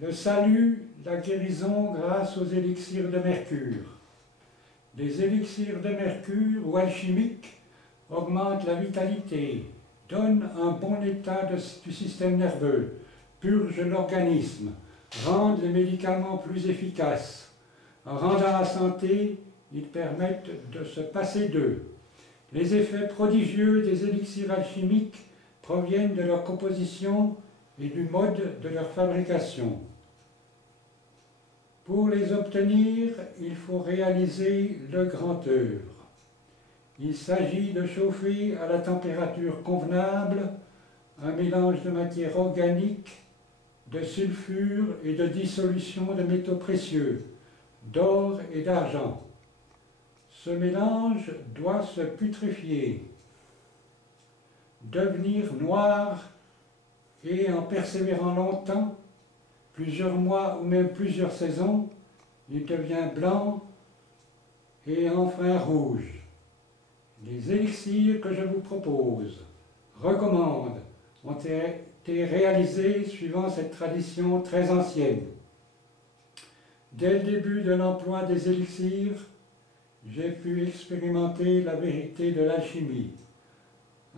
Le salut, la guérison grâce aux élixirs de mercure. Les élixirs de mercure ou alchimiques augmentent la vitalité, donnent un bon état du système nerveux, purgent l'organisme, rendent les médicaments plus efficaces. En rendant la santé, ils permettent de se passer d'eux. Les effets prodigieux des élixirs alchimiques proviennent de leur composition et du mode de leur fabrication. Pour les obtenir, il faut réaliser le grand œuvre. Il s'agit de chauffer à la température convenable un mélange de matière organique, de sulfure et de dissolution de métaux précieux, d'or et d'argent. Ce mélange doit se putréfier, devenir noir et en persévérant longtemps, plusieurs mois ou même plusieurs saisons, il devient blanc et enfin rouge. Les élixirs que je vous propose, recommande, ont été réalisés suivant cette tradition très ancienne. Dès le début de l'emploi des élixirs, j'ai pu expérimenter la vérité de l'alchimie.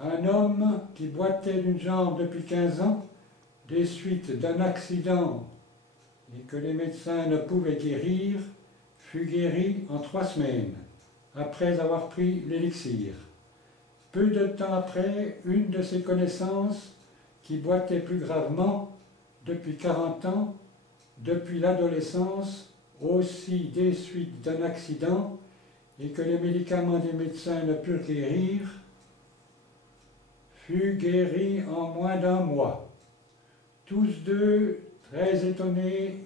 Un homme qui boitait d'une jambe depuis 15 ans, des suites d'un accident et que les médecins ne pouvaient guérir, fut guéri en 3 semaines, après avoir pris l'élixir. Peu de temps après, une de ses connaissances, qui boitait plus gravement, depuis 40 ans, depuis l'adolescence, aussi des suites d'un accident, et que les médicaments des médecins ne purent guérir, fut guéri en moins d'1 mois. Tous deux, très étonnés,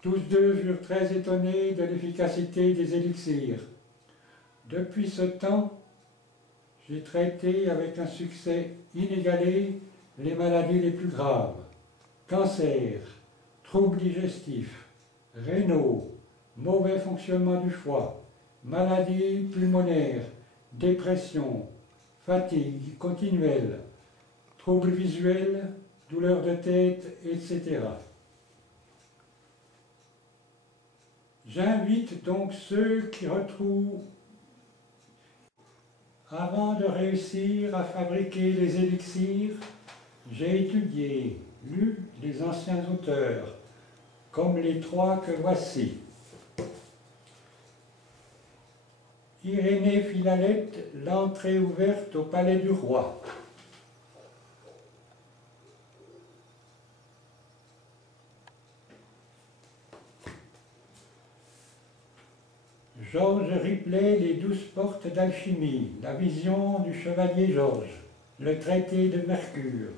tous deux furent très étonnés de l'efficacité des élixirs. Depuis ce temps, j'ai traité avec un succès inégalé les maladies les plus graves: cancer, troubles digestifs, rénaux, mauvais fonctionnement du foie, maladies pulmonaires, dépression, fatigue continuelle, troubles visuels, douleurs de tête, etc. J'invite donc ceux qui retrouvent, avant de réussir à fabriquer les élixirs, j'ai étudié, lu les anciens auteurs, comme les 3 que voici. Irénée Philalèthe, l'entrée ouverte au palais du roi. Georges Ripley, les 12 portes d'alchimie, la vision du chevalier Georges, le traité de Mercure.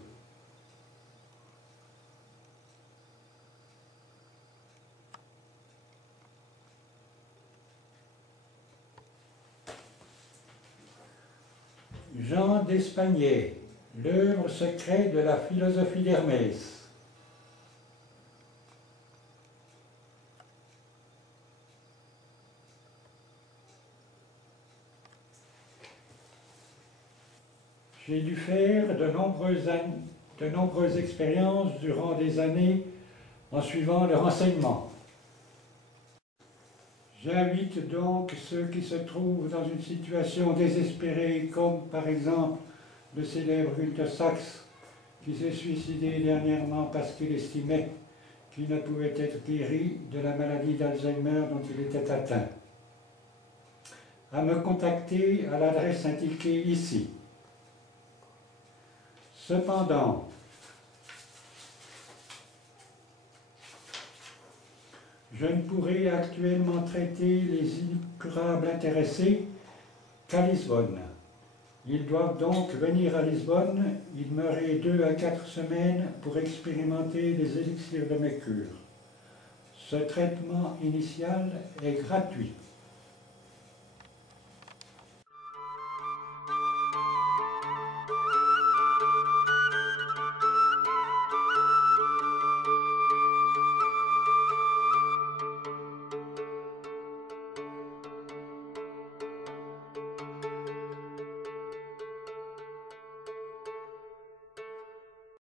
Jean d'Espagnet, l'œuvre secrète de la philosophie d'Hermès. J'ai dû faire de nombreuses expériences durant des années en suivant le renseignement. J'invite donc ceux qui se trouvent dans une situation désespérée, comme par exemple le célèbre Günther Sachs, qui s'est suicidé dernièrement parce qu'il estimait qu'il ne pouvait être guéri de la maladie d'Alzheimer dont il était atteint. À me contacter à l'adresse indiquée ici. Cependant, je ne pourrai actuellement traiter les incurables intéressés qu'à Lisbonne. Ils doivent donc venir à Lisbonne, y demeurer 2 à 4 semaines pour expérimenter les élixirs de mercure. Ce traitement initial est gratuit.